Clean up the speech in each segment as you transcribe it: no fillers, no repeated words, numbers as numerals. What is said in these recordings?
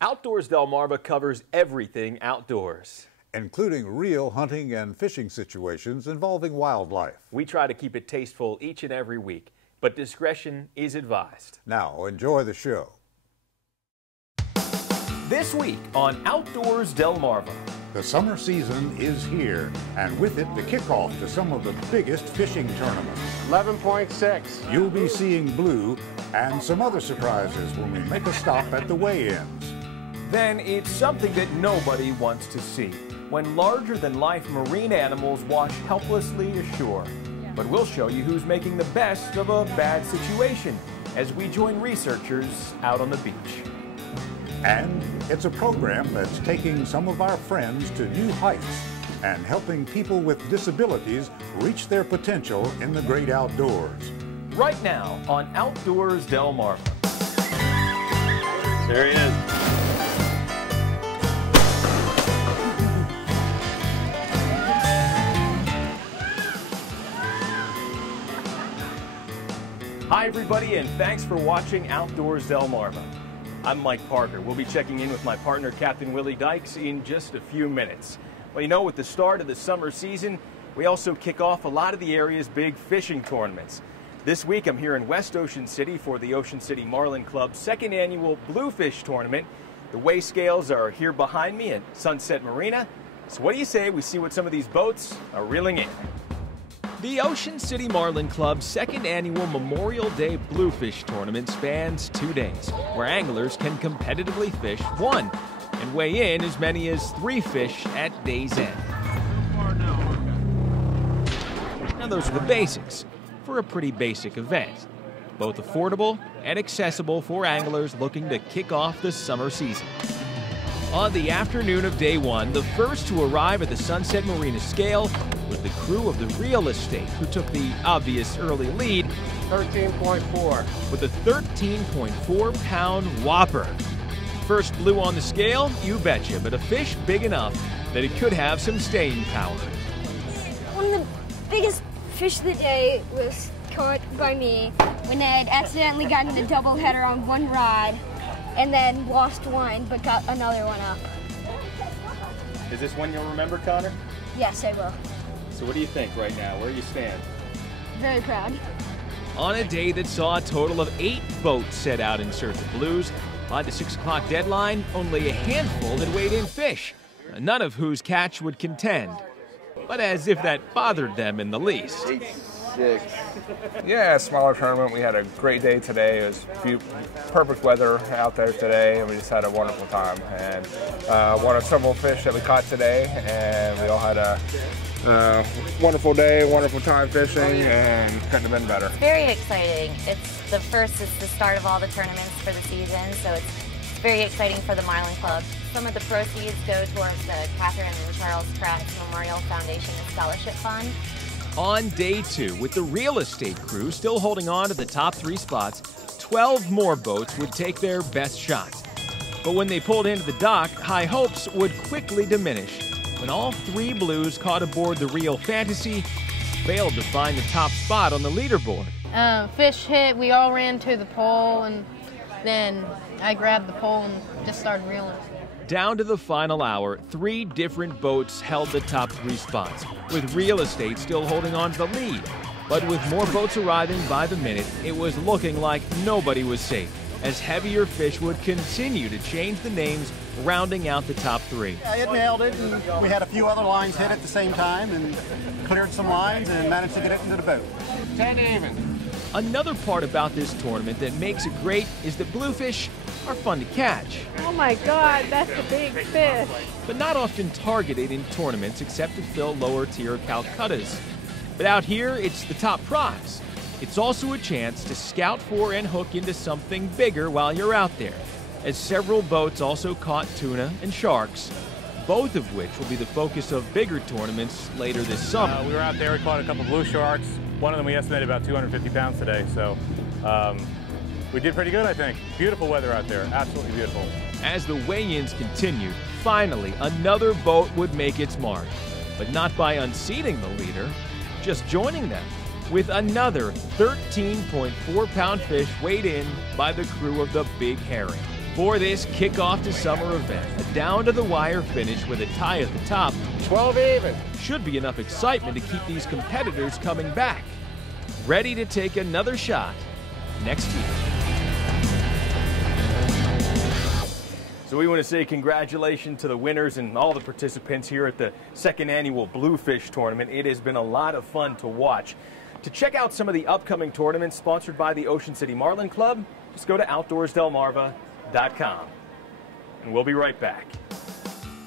Outdoors Delmarva covers everything outdoors, including real hunting and fishing situations involving wildlife. We try to keep it tasteful each and every week, but discretion is advised. Now, enjoy the show. This week on Outdoors Delmarva. The summer season is here, and with it, the kickoff to some of the biggest fishing tournaments. 11.6. You'll be seeing blue and some other surprises when we make a stop at the weigh-ins. Then it's something that nobody wants to see, when larger-than-life marine animals wash helplessly ashore. But we'll show you who's making the best of a bad situation as we join researchers out on the beach. And it's a program that's taking some of our friends to new heights and helping people with disabilities reach their potential in the great outdoors. Right now on Outdoors Delmarva. There he is. Hi everybody, and thanks for watching Outdoors Delmarva. I'm Mike Parker. We'll be checking in with my partner Captain Willie Dykes in just a few minutes. Well, you know, with the start of the summer season, we also kick off a lot of the area's big fishing tournaments. This week I'm here in West Ocean City for the Ocean City Marlin Club's second annual Bluefish Tournament. The weigh scales are here behind me at Sunset Marina. So what do you say we see what some of these boats are reeling in? The Ocean City Marlin Club's second annual Memorial Day Bluefish Tournament spans 2 days, where anglers can competitively fish one and weigh in as many as 3 fish at day's end. Now those are the basics for a pretty basic event, both affordable and accessible for anglers looking to kick off the summer season. On the afternoon of day one, the first to arrive at the Sunset Marina scale was the crew of the Real Estate, who took the obvious early lead 13.4. with a 13.4-pound whopper. First blue on the scale, you betcha, but a fish big enough that it could have some staying power. One of the biggest fish of the day was caught by me when I had accidentally gotten a double header on one rod and then lost one but got another one up. Is this one you'll remember, Connor? Yes, I will. So what do you think right now? Where do you stand? Very proud. On a day that saw a total of 8 boats set out in search of blues, by the 6 o'clock deadline, only a handful had weighed in fish, none of whose catch would contend. But as if that bothered them in the least. 8.6. Yeah, smaller tournament. We had a great day today. It was perfect weather out there today, and we just had a wonderful time. And one of several fish that we caught today, and we all had a wonderful day, wonderful time fishing, and couldn't have been better. Very exciting. It's the start of all the tournaments for the season, so it's very exciting for the Marlin Club. Some of the proceeds go towards the Catherine and Charles Pratt Memorial Foundation Scholarship Fund. On day 2, with the Real Estate crew still holding on to the top 3 spots, 12 more boats would take their best shots. But when they pulled into the dock, high hopes would quickly diminish when all 3 blues caught aboard the Real Fantasy failed to find the top spot on the leaderboard. Fish hit, we all ran to the pole, and then I grabbed the pole and just started reeling. Down to the final hour, 3 different boats held the top 3 spots, with Real Estate still holding on to the lead. But with more boats arriving by the minute, it was looking like nobody was safe, as heavier fish would continue to change the names, rounding out the top 3. It nailed it, and we had a few other lines hit at the same time and cleared some lines and managed to get it into the boat. 10 even. Another part about this tournament that makes it great is that bluefish are fun to catch. Oh my God, that's a big fish. But not often targeted in tournaments except to fill lower tier Calcuttas. But out here, it's the top prize. It's also a chance to scout for and hook into something bigger while you're out there, as several boats also caught tuna and sharks, both of which will be the focus of bigger tournaments later this summer. We were out there, we caught a couple blue sharks. One of them we estimated about 250 pounds today, so we did pretty good, I think. Beautiful weather out there, absolutely beautiful. As the weigh-ins continued, finally another boat would make its mark, but not by unseating the leader, just joining them with another 13.4-pound fish weighed in by the crew of the Big Herring. For this kickoff to summer event, a down-to-the-wire finish with a tie at the top 12 even. should be enough excitement to keep these competitors coming back, ready to take another shot next year. So we want to say congratulations to the winners and all the participants here at the second annual Bluefish Tournament. It has been a lot of fun to watch. To check out some of the upcoming tournaments sponsored by the Ocean City Marlin Club, just go to OutdoorsDelmarva.com. And we'll be right back.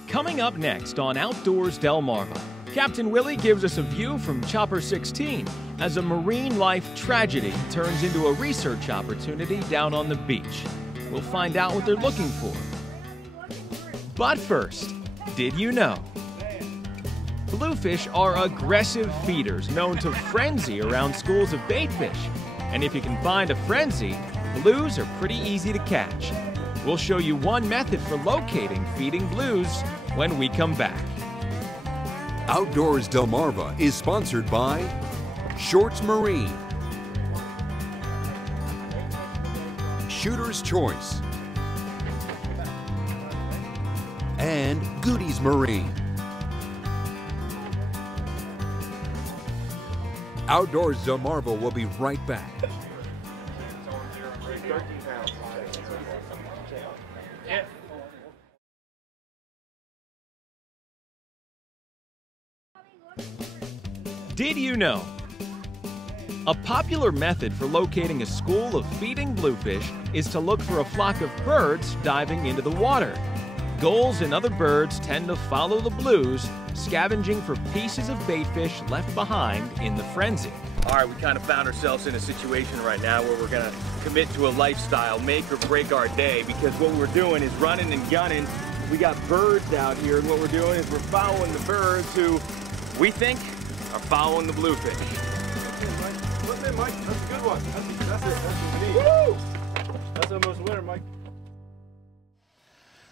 Coming up next on Outdoors Delmarva, Captain Willie gives us a view from Chopper 16 as a marine life tragedy turns into a research opportunity down on the beach. We'll find out what they're looking for. But first, did you know? Bluefish are aggressive feeders known to frenzy around schools of baitfish. And if you can find a frenzy, blues are pretty easy to catch. We'll show you one method for locating feeding blues when we come back. Outdoors Delmarva is sponsored by Shorts Marine, Shooter's Choice, and Goodies Marine. Outdoors Delmarva will be right back. Did you know? A popular method for locating a school of feeding bluefish is to look for a flock of birds diving into the water. Gulls and other birds tend to follow the blues, scavenging for pieces of baitfish left behind in the frenzy. All right, we kind of found ourselves in a situation right now where we're going to commit to a lifestyle, make or break our day, because what we're doing is running and gunning. We got birds out here, and what we're doing is we're following the birds who we think are following the bluefish. What's it, Mike? That's a good one. That's it. That's what we need. Woo! That's almost a winner, Mike.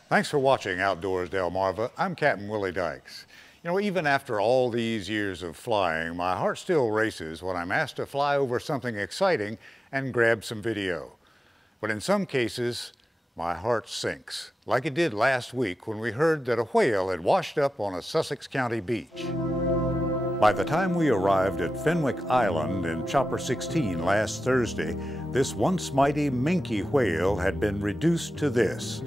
Thanks for watching Outdoors Delmarva. I'm Captain Willie Dykes. You know, even after all these years of flying, my heart still races when I'm asked to fly over something exciting and grab some video. But in some cases, my heart sinks, like it did last week when we heard that a whale had washed up on a Sussex County beach. By the time we arrived at Fenwick Island in Chopper 16 last Thursday, this once mighty minke whale had been reduced to this,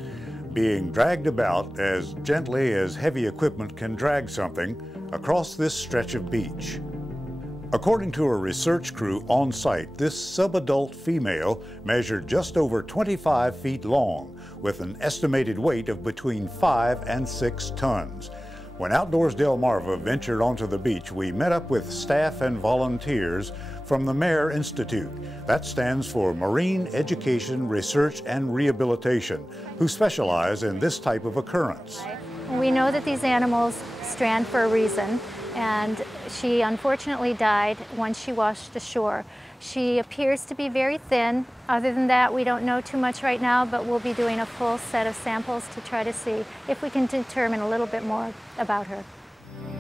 being dragged about as gently as heavy equipment can drag something across this stretch of beach. According to a research crew on site, this subadult female measured just over 25 feet long, with an estimated weight of between 5 and 6 tons. When Outdoors Delmarva ventured onto the beach, we met up with staff and volunteers from the Mayer Institute. That stands for Marine Education, Research and Rehabilitation, who specialize in this type of occurrence. We know that these animals strand for a reason, and she unfortunately died once she washed ashore. She appears to be very thin. Other than that, we don't know too much right now, but we'll be doing a full set of samples to try to see if we can determine a little bit more about her.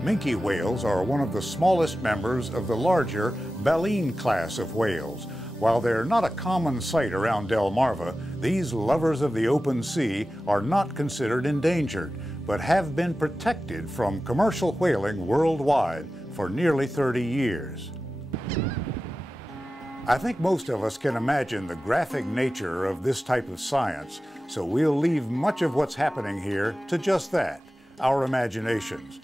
Minke whales are one of the smallest members of the larger baleen class of whales. While they're not a common sight around Delmarva, these lovers of the open sea are not considered endangered, but have been protected from commercial whaling worldwide for nearly 30 years. I think most of us can imagine the graphic nature of this type of science, so we'll leave much of what's happening here to just that, our imaginations.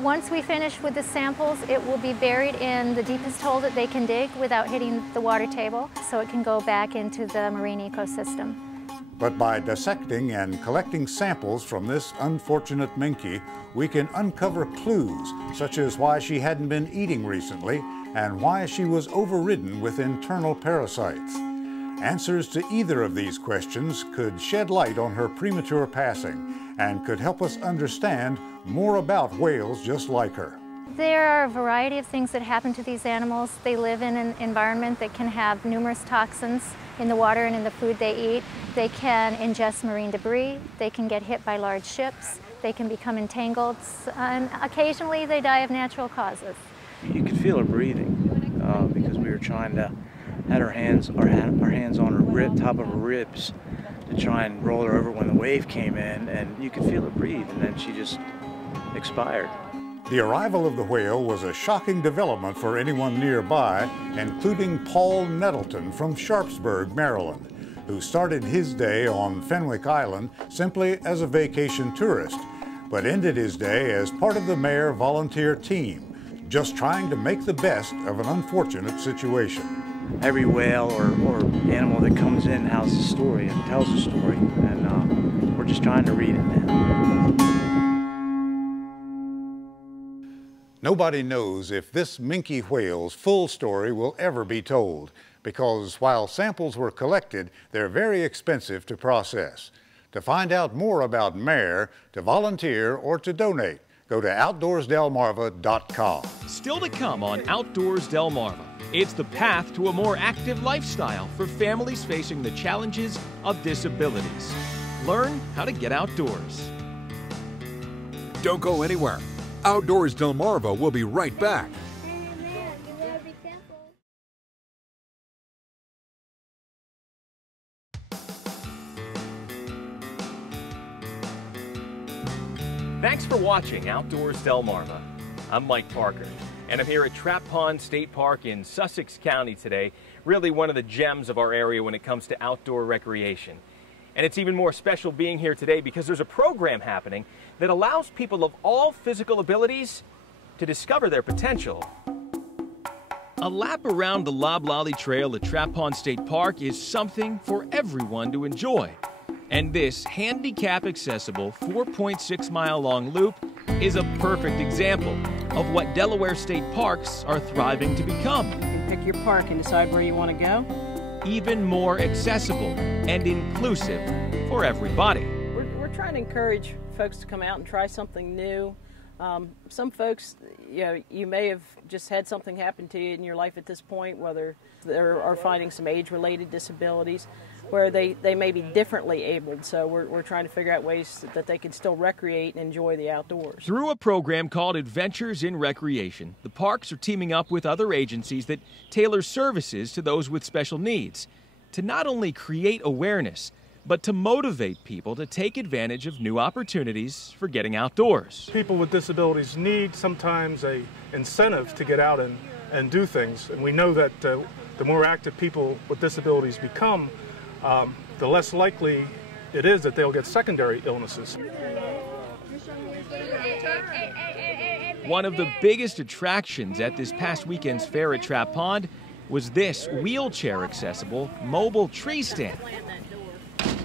Once we finish with the samples, it will be buried in the deepest hole that they can dig without hitting the water table, so it can go back into the marine ecosystem. But by dissecting and collecting samples from this unfortunate minke, we can uncover clues, such as why she hadn't been eating recently and why she was overridden with internal parasites. Answers to either of these questions could shed light on her premature passing and could help us understand more about whales just like her. There are a variety of things that happen to these animals. They live in an environment that can have numerous toxins in the water and in the food they eat. They can ingest marine debris. They can get hit by large ships. They can become entangled, and occasionally they die of natural causes. You could feel her breathing because we were trying to had our hands on her top of her ribs to try and roll her over when the wave came in, and you could feel her breathe, and then she just expired. The arrival of the whale was a shocking development for anyone nearby, including Paul Nettleton from Sharpsburg, Maryland, who started his day on Fenwick Island simply as a vacation tourist, but ended his day as part of the Mayer volunteer team, just trying to make the best of an unfortunate situation. Every whale or animal that comes in has a story and tells a story, and we're just trying to read it now. Nobody knows if this minke whale's full story will ever be told, because while samples were collected, they're very expensive to process. To find out more about Mayer, to volunteer, or to donate, go to OutdoorsDelmarva.com. Still to come on Outdoors Delmarva, it's the path to a more active lifestyle for families facing the challenges of disabilities. Learn how to get outdoors. Don't go anywhere. Outdoors Delmarva will be right back. Thanks for watching Outdoors Delmarva. I'm Mike Parker, and I'm here at Trap Pond State Park in Sussex County today, really one of the gems of our area when it comes to outdoor recreation. And it's even more special being here today because there's a program happening that allows people of all physical abilities to discover their potential. A lap around the Loblolly Trail at Trap Pond State Park is something for everyone to enjoy. And this handicap-accessible 4.6-mile-long loop is a perfect example of what Delaware State Parks are thriving to become. You can pick your park and decide where you want to go. Even more accessible and inclusive for everybody. We're trying to encourage folks to come out and try something new. Some folks, you may have just had something happen to you in your life at this point, whether they are finding some age-related disabilities, where they may be differently abled. So we're trying to figure out ways that they can still recreate and enjoy the outdoors. Through a program called Adventures in Recreation, the parks are teaming up with other agencies that tailor services to those with special needs to not only create awareness, but to motivate people to take advantage of new opportunities for getting outdoors. People with disabilities need sometimes an incentive to get out and do things. And we know that the more active people with disabilities become, the less likely it is that they'll get secondary illnesses. One of the biggest attractions at this past weekend's fair at Trap Pond was this wheelchair-accessible mobile tree stand.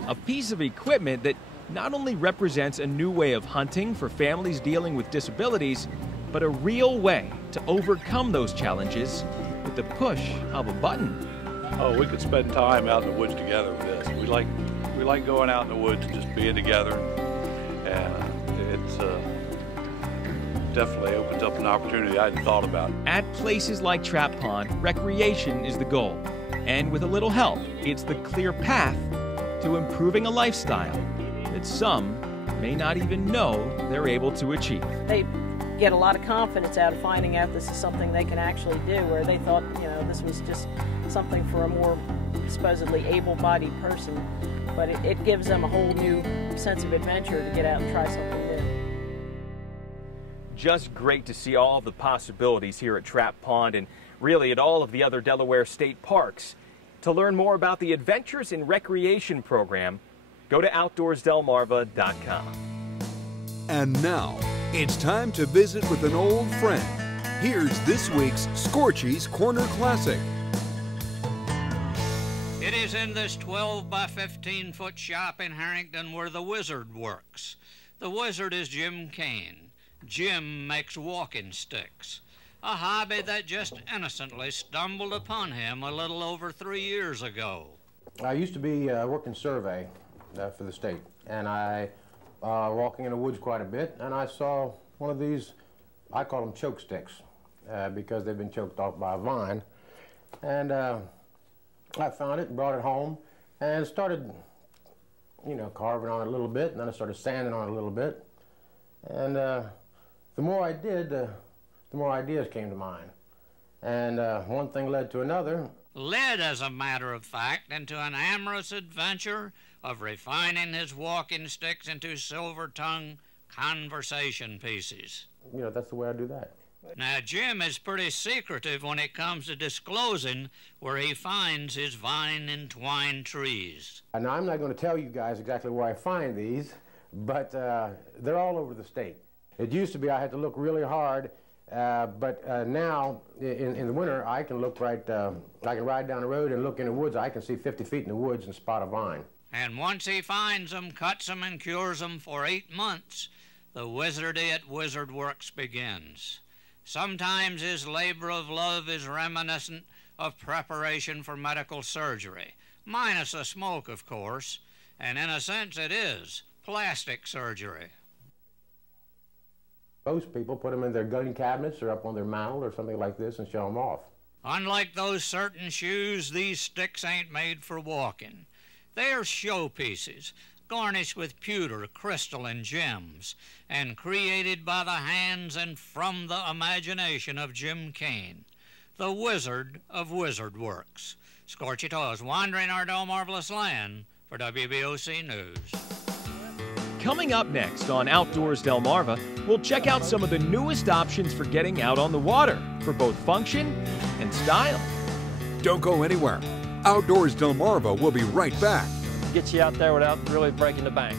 A piece of equipment that not only represents a new way of hunting for families dealing with disabilities, but a real way to overcome those challenges with the push of a button. Oh, we could spend time out in the woods together with this. We like going out in the woods and just being together, and it's definitely opens up an opportunity I hadn't thought about. At places like Trap Pond, recreation is the goal, and with a little help, it's the clear path to improving a lifestyle that some may not even know they're able to achieve. They get a lot of confidence out of finding out this is something they can actually do, where they thought, this was just something for a more supposedly able-bodied person. But it gives them a whole new sense of adventure to get out and try something new. Just great to see all the possibilities here at Trap Pond and really at all of the other Delaware State Parks. To learn more about the Adventures in Recreation program, go to OutdoorsDelmarva.com. And now, it's time to visit with an old friend. Here's this week's Scorchy's Corner Classic. It is in this 12 by 15 foot shop in Harrington where the wizard works. The wizard is Jim Kane. Jim makes walking sticks, a hobby that just innocently stumbled upon him a little over 3 years ago. I used to be working survey for the state, and I walking in the woods quite a bit, and I saw one of these, I call them choke sticks, because they've been choked off by a vine. And I found it and brought it home and started, carving on it a little bit, and then I started sanding on it a little bit. And the more I did, the more ideas came to mind. And one thing led to another. Led, as a matter of fact, into an amorous adventure of refining his walking sticks into silver-tongue conversation pieces. You know, that's the way I do that. Now, Jim is pretty secretive when it comes to disclosing where he finds his vine-entwined trees. Now, I'm not going to tell you guys exactly where I find these, but they're all over the state. It used to be I had to look really hard, but now, in the winter, I can look right, I can ride down the road and look in the woods. I can see 50 feet in the woods and spot a vine. And once he finds them, cuts them, and cures them for 8 months, the wizardy at Wizard Works begins. Sometimes his labor of love is reminiscent of preparation for medical surgery, minus the smoke, of course, and in a sense it is plastic surgery. Most people put them in their gun cabinets or up on their mantle or something like this and show them off. Unlike those certain shoes, these sticks ain't made for walking. They're showpieces, garnished with pewter, crystal, and gems, and created by the hands and from the imagination of Jim Kane, the wizard of Wizard Works. Scorchy Toes, wandering our Delmarva land for WBOC News. Coming up next on Outdoors Delmarva, we'll check out some of the newest options for getting out on the water, for both function and style. Don't go anywhere. Outdoors Delmarva will be right back. Get you out there without really breaking the bank.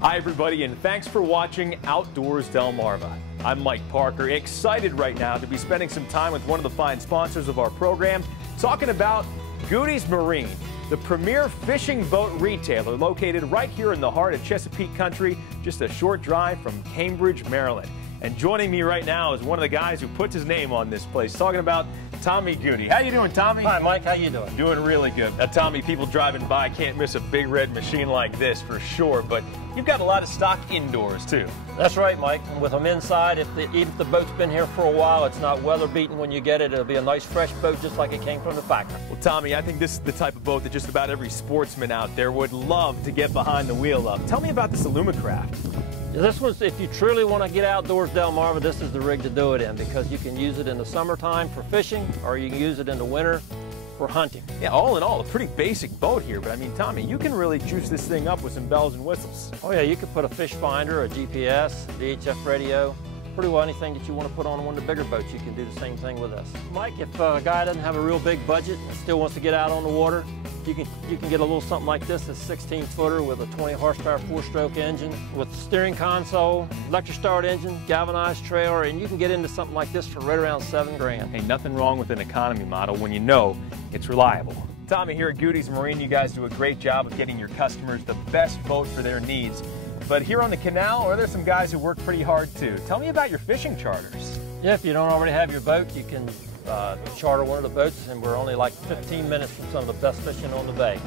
Hi everybody, and thanks for watching Outdoors Delmarva. I'm Mike Parker, excited right now to be spending some time with one of the fine sponsors of our program, talking about Goody's Marine, the premier fishing boat retailer located right here in the heart of Chesapeake Country, just a short drive from Cambridge, Maryland. And joining me right now is one of the guys who puts his name on this place, talking about Tommy Goody. How you doing, Tommy? Hi, Mike. How you doing? Doing really good. Now, Tommy, people driving by can't miss a big red machine like this for sure, but you've got a lot of stock indoors, too. That's right, Mike. And with them inside, even if the boat's been here for a while, it's not weather beaten when you get it. It'll be a nice, fresh boat just like it came from the factory. Well, Tommy, I think this is the type of boat that just about every sportsman out there would love to get behind the wheel of. Tell me about this Alumacraft. This one's, if you truly want to get outdoors Delmarva, this is the rig to do it in, because you can use it in the summertime for fishing, or you can use it in the winter for hunting. Yeah, all in all, a pretty basic boat here, but I mean, Tommy, you can really juice this thing up with some bells and whistles. Oh yeah, you could put a fish finder, a GPS, VHF radio, pretty well anything that you want to put on one of the bigger boats, you can do the same thing with this. Mike, if a guy doesn't have a real big budget and still wants to get out on the water, you can get a little something like this, a 16-footer with a 20 horsepower 4-stroke engine with steering console, electric start engine, galvanized trailer, and you can get into something like this for right around $7 grand. Hey, nothing wrong with an economy model when you know it's reliable. Tommy, here at Goody's Marine, you guys do a great job of getting your customers the best boat for their needs. But here on the canal, are there some guys who work pretty hard too? Tell me about your fishing charters. Yeah, if you don't already have your boat, you can charter one of the boats, and we're only like 15 minutes from some of the best fishing on the bay.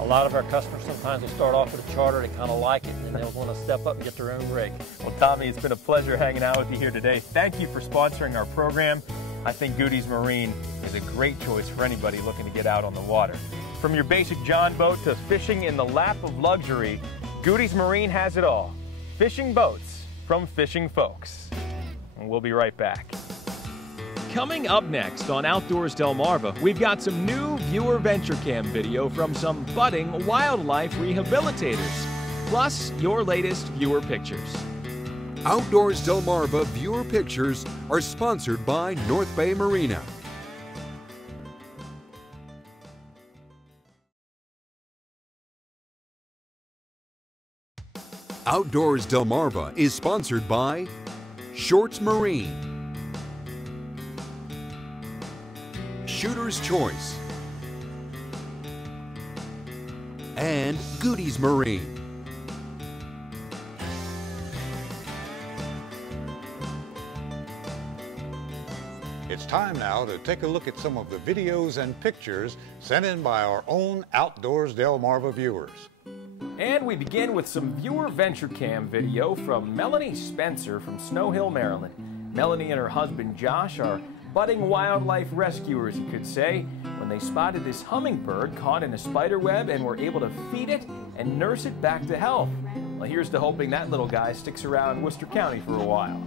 A lot of our customers, sometimes they start off with a charter, they kind of like it, and they'll want to step up and get their own rig. Well, Tommy, it's been a pleasure hanging out with you here today. Thank you for sponsoring our program. I think Goody's Marine is a great choice for anybody looking to get out on the water. From your basic John boat to fishing in the lap of luxury, Goody's Marine has it all. Fishing boats from fishing folks. And we'll be right back. Coming up next on Outdoors Delmarva, we've got some new viewer venture cam video from some budding wildlife rehabilitators, plus your latest viewer pictures. Outdoors Delmarva viewer pictures are sponsored by North Bay Marina. Outdoors Delmarva is sponsored by Shorts Marine, Shooter's Choice, and Goody's Marine. It's time now to take a look at some of the videos and pictures sent in by our own Outdoors Delmarva viewers. And we begin with some viewer venture cam video from Melanie Spencer from Snow Hill, Maryland. Melanie and her husband Josh are budding wildlife rescuers, you could say, when they spotted this hummingbird caught in a spider web and were able to feed it and nurse it back to health. Well, here's to hoping that little guy sticks around Worcester County for a while.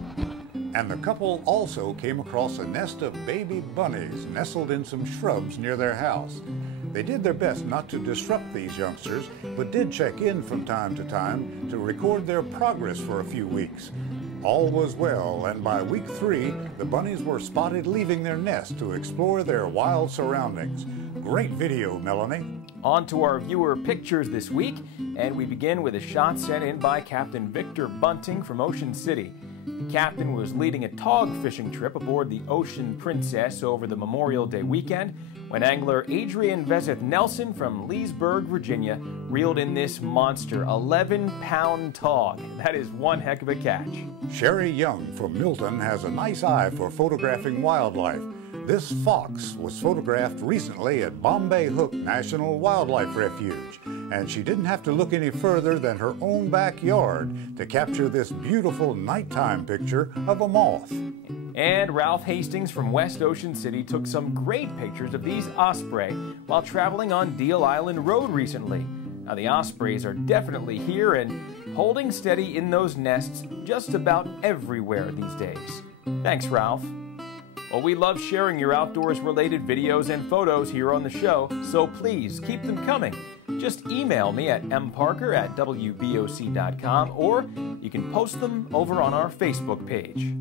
And the couple also came across a nest of baby bunnies nestled in some shrubs near their house. They did their best not to disrupt these youngsters, but did check in from time to time to record their progress for a few weeks. All was well, and by week 3, the bunnies were spotted leaving their nest to explore their wild surroundings. Great video, Melanie. On to our viewer pictures this week, and we begin with a shot sent in by Captain Victor Bunting from Ocean City. The captain was leading a tog fishing trip aboard the Ocean Princess over the Memorial Day weekend when angler Adrian Vezeth Nelson from Leesburg, Virginia, reeled in this monster 11-pound tog. That is one heck of a catch. Sherry Young from Milton has a nice eye for photographing wildlife. This fox was photographed recently at Bombay Hook National Wildlife Refuge, and she didn't have to look any further than her own backyard to capture this beautiful nighttime picture of a moth. And Ralph Hastings from West Ocean City took some great pictures of these osprey while traveling on Deal Island Road recently. Now, the ospreys are definitely here and holding steady in those nests just about everywhere these days. Thanks, Ralph. Well, we love sharing your outdoors-related videos and photos here on the show, so please keep them coming. Just email me at mparker@wboc.com, or you can post them over on our Facebook page.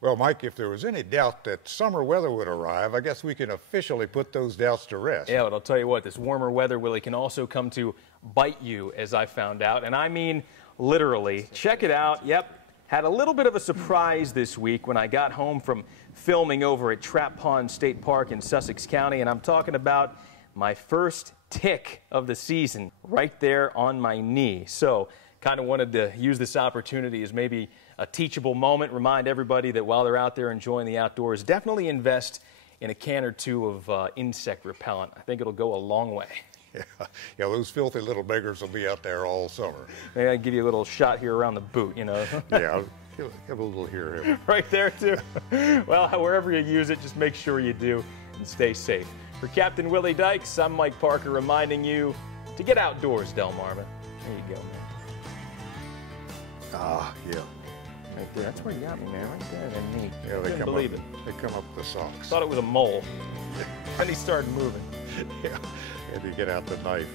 Well, Mike, if there was any doubt that summer weather would arrive, I guess we can officially put those doubts to rest. Yeah, but I'll tell you what, this warmer weather, Willie, can also come to bite you, as I found out, and I mean literally. Check it out. Yep. Had a little bit of a surprise this week when I got home from filming over at Trap Pond State Park in Sussex County, and I'm talking about my first tick of the season right there on my knee. So kind of wanted to use this opportunity as maybe a teachable moment, remind everybody that while they're out there enjoying the outdoors, definitely invest in a can or two of insect repellent. I think it'll go a long way. Yeah, those filthy little beggars will be out there all summer. Maybe I'll give you a little shot here around the boot, you know. Yeah, give a little here. Right there, too. Well, wherever you use it, just make sure you do and stay safe. For Captain Willie Dykes, I'm Mike Parker reminding you to get outdoors, Delmarva. There you go, man. Ah, yeah. Right there. That's where you got me, man. Right there. That knee. Yeah, they couldn't come believe up, it. They come up the socks. Thought it was a mole. And he started moving. Yeah, and you get out the knife.